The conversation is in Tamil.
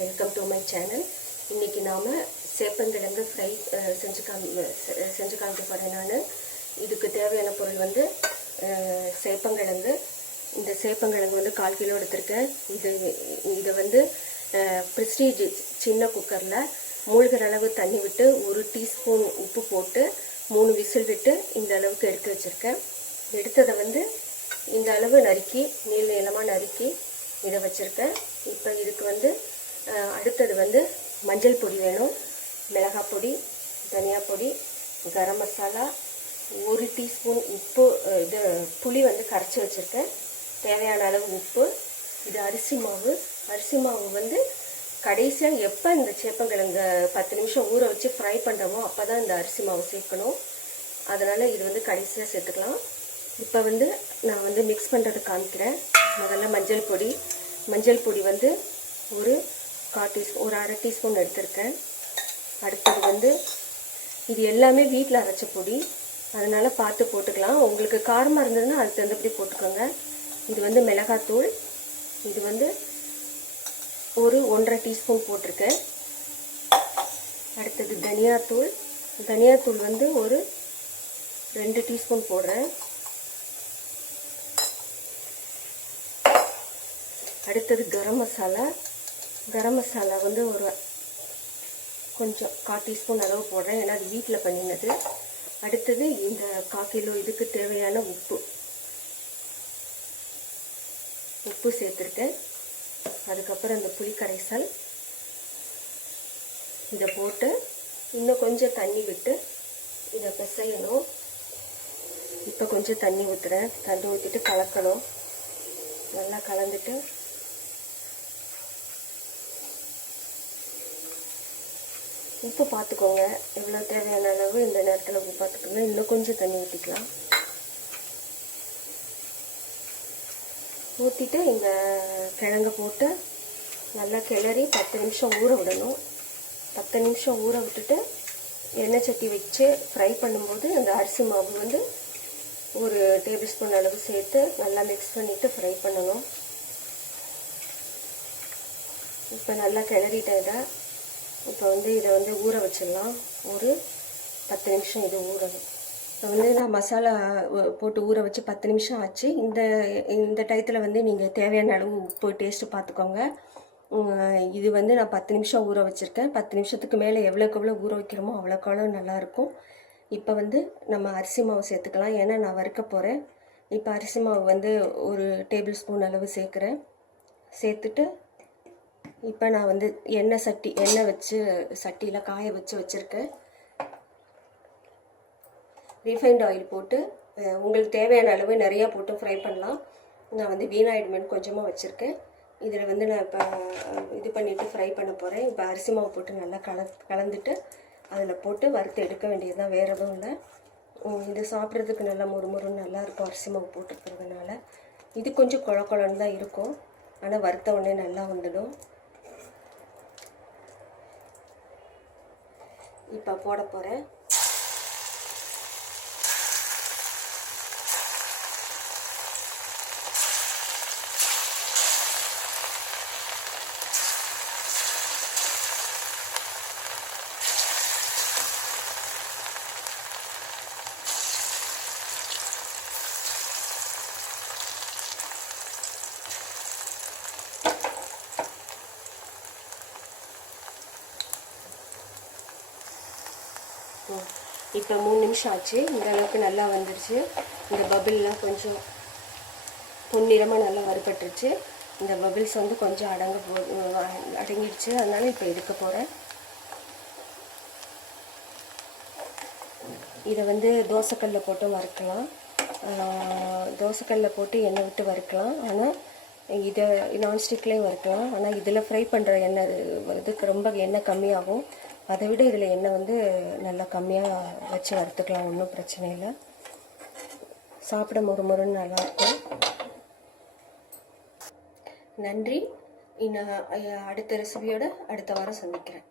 Welcome to my channel. இன்றைக்கி நாம் சேப்பங்கிழங்கு ஃப்ரை செஞ்சு காமிக்க போகிறேன். நான் இதுக்கு தேவையான பொருள் வந்து சேப்பங்கிழங்கு. இந்த சேப்பங்கிழங்கு வந்து 1/4 கிலோ எடுத்திருக்கேன். இதை வந்து ப்ரெஸ்டீஜ் சின்ன குக்கரில் மூழ்கிற அளவு தண்ணி விட்டு 1 டீஸ்பூன் உப்பு போட்டு 3 விசில் விட்டு இந்த அளவுக்கு எடுத்து வச்சுருக்கேன். எடுத்ததை வந்து இந்த அளவு நறுக்கி நீளமாக நறுக்கி இதை வச்சுருக்கேன். இப்போ இதுக்கு வந்து அடுத்தது வந்து மஞ்சள் பொடி வேணும், மிளகாய் பொடி, தனியா பொடி, கரம் மசாலா, 1 டீஸ்பூன் உப்பு, இது புளி வந்து கரைச்சி வச்சுருக்கேன், தேவையான அளவு உப்பு. இது அரிசி மாவு. அரிசி மாவு வந்து கடைசியாக எப்போ இந்த சேப்பங்கிழங்கு 10 நிமிஷம் ஊற வச்சு ஃப்ரை பண்ணுறோமோ அப்போ தான் இந்த அரிசி மாவு சேர்க்கணும். அதனால் இது வந்து கடைசியாக சேர்த்துக்கலாம். இப்போ வந்து நான் வந்து மிக்ஸ் பண்ணுறது காமிக்கிறேன். முதல்ல மஞ்சள் பொடி வந்து ஒரு 1/2 டீஸ்பூன் எடுத்திருக்கேன். அடுத்தது வந்து இது எல்லாமே வீட்டில் அரைச்ச பொடி, அதனால் பார்த்து போட்டுக்கலாம். உங்களுக்கு காரமாக இருந்ததுன்னா அதுக்கு தகுந்தபடி போட்டுக்கோங்க. இது வந்து மிளகாத்தூள், இது வந்து ஒரு 1/2 டீஸ்பூன் போட்டிருக்கேன். அடுத்தது தனியாத்தூள் வந்து ஒரு 2 டீஸ்பூன் போடுறேன். அடுத்தது கரம் மசாலா வந்து ஒரு கொஞ்சம் 1/4 டீஸ்பூன் அளவு போடுறேன், ஏன்னா அது வீட்டில் பண்ணினது. அடுத்தது இந்த 1/4 கிலோ இதுக்கு தேவையான உப்பு சேர்த்துருக்கேன். அதுக்கப்புறம் இந்த புளி கரைசல் இதை போட்டு இன்னும் கொஞ்சம் தண்ணி விட்டு இதை பிசையணும். இப்போ கொஞ்சம் தண்ணி ஊற்றிட்டு கலக்கணும். நல்லா கலந்துட்டு உப்பு பார்த்துக்கோங்க, எவ்வளோ தேவையான அளவு இந்த நேரத்தில் உப்பு பார்த்துக்கோங்க. இன்னும் கொஞ்சம் தண்ணி ஊற்றிட்டு இந்த கிழங்கை போட்டு நல்லா கிளறி 10 நிமிஷம் ஊற விடணும். 10 நிமிஷம் ஊற விட்டுட்டு எண்ணெய் சட்டி வச்சு ஃப்ரை பண்ணும்போது அந்த அரிசி மாவு வந்து ஒரு டேபிள் ஸ்பூன் அளவு சேர்த்து நல்லா மிக்ஸ் பண்ணிவிட்டு ஃப்ரை பண்ணணும். இப்போ நல்லா கிளறிட்டேன். இப்போ வந்து இதை வந்து ஊற வச்சிடலாம். ஒரு 10 நிமிஷம் இது ஊறணும். இப்போ வந்து நான் மசாலா போட்டு ஊற வச்சு 10 நிமிஷம் ஆச்சு. இந்த டயத்தில் வந்து நீங்கள் தேவையான அளவு உப்பு டேஸ்ட்டு பார்த்துக்கோங்க. இது வந்து நான் 10 நிமிஷம் ஊற வச்சுருக்கேன். 10 நிமிஷத்துக்கு மேலே எவ்வளோக்கு எவ்வளோ ஊற வைக்கிறோமோ அவ்வளோக்கு நல்லாயிருக்கும். இப்போ வந்து நம்ம அரிசி மாவு சேர்த்துக்கலாம், ஏன்னா நான் வறுக்க போகிறேன். இப்போ அரிசி மாவு வந்து ஒரு டேபிள் ஸ்பூன் அளவு சேர்த்துட்டு இப்போ நான் வந்து எண்ணெய் வச்சு சட்டியில் காய வச்சுருக்கேன். ரீஃபைண்ட் ஆயில் போட்டு உங்களுக்கு தேவையான அளவு நிறையா போட்டு ஃப்ரை பண்ணலாம். நான் வந்து வீணாயிடுமேன்னு கொஞ்சமாக வச்சுருக்கேன். இதில் வந்து நான் இப்போ இது பண்ணிவிட்டு ஃப்ரை பண்ண போகிறேன். இப்போ அரிசி மாவு போட்டு நல்லா கலந்துட்டு அதில் போட்டு வறுத்து எடுக்க வேண்டியது தான், வேறு எதுவும் இல்லை. இது சாப்பிட்றதுக்கு நல்லா முறுமுறுன்னு நல்லாயிருக்கும் அரிசி மாவு போட்டுருக்கிறதுனால. இது கொஞ்சம் குழன்னு தான் இருக்கும், ஆனால் வறுத்த உடனே நல்லா வந்துடும். இப்போ போட போகிறேன். இப்போ 3 நிமிஷம் ஆச்சு. இந்த அளவுக்கு நல்லா வந்துருச்சு. இந்த பபிள்லாம் கொஞ்சம் பொன்னிறமாக நல்லா வறுபட்டுருச்சு. இந்த பபிள்ஸ் வந்து கொஞ்சம் அடங்கிடுச்சு. அதனால இப்போ எடுக்க போகிறேன். இதை வந்து தோசைக்கல்லில் போட்டு வறுக்கலாம். தோசைக்கல்லில் போட்டு எண்ணெய் விட்டு வறுக்கலாம். ஆனால் இதை நான்ஸ்டிக்லேயும் வறுக்கலாம். ஆனால் இதில் ஃப்ரை பண்ணுற எண்ணெய் இதுக்கு ரொம்ப எண்ணெய் கம்மியாகும். அதை விட இதில் எண்ணெய் வந்து நல்லா கம்மியாக வச்சு வறுத்துக்கலாம், ஒன்றும் பிரச்சனை இல்லை. சாப்பிட முறுமுறுன்னு நல்லாயிருக்கும். நன்றி. இன்னும் அடுத்த ரெசிபியோடு அடுத்த வாரம் சந்திக்கிறேன்.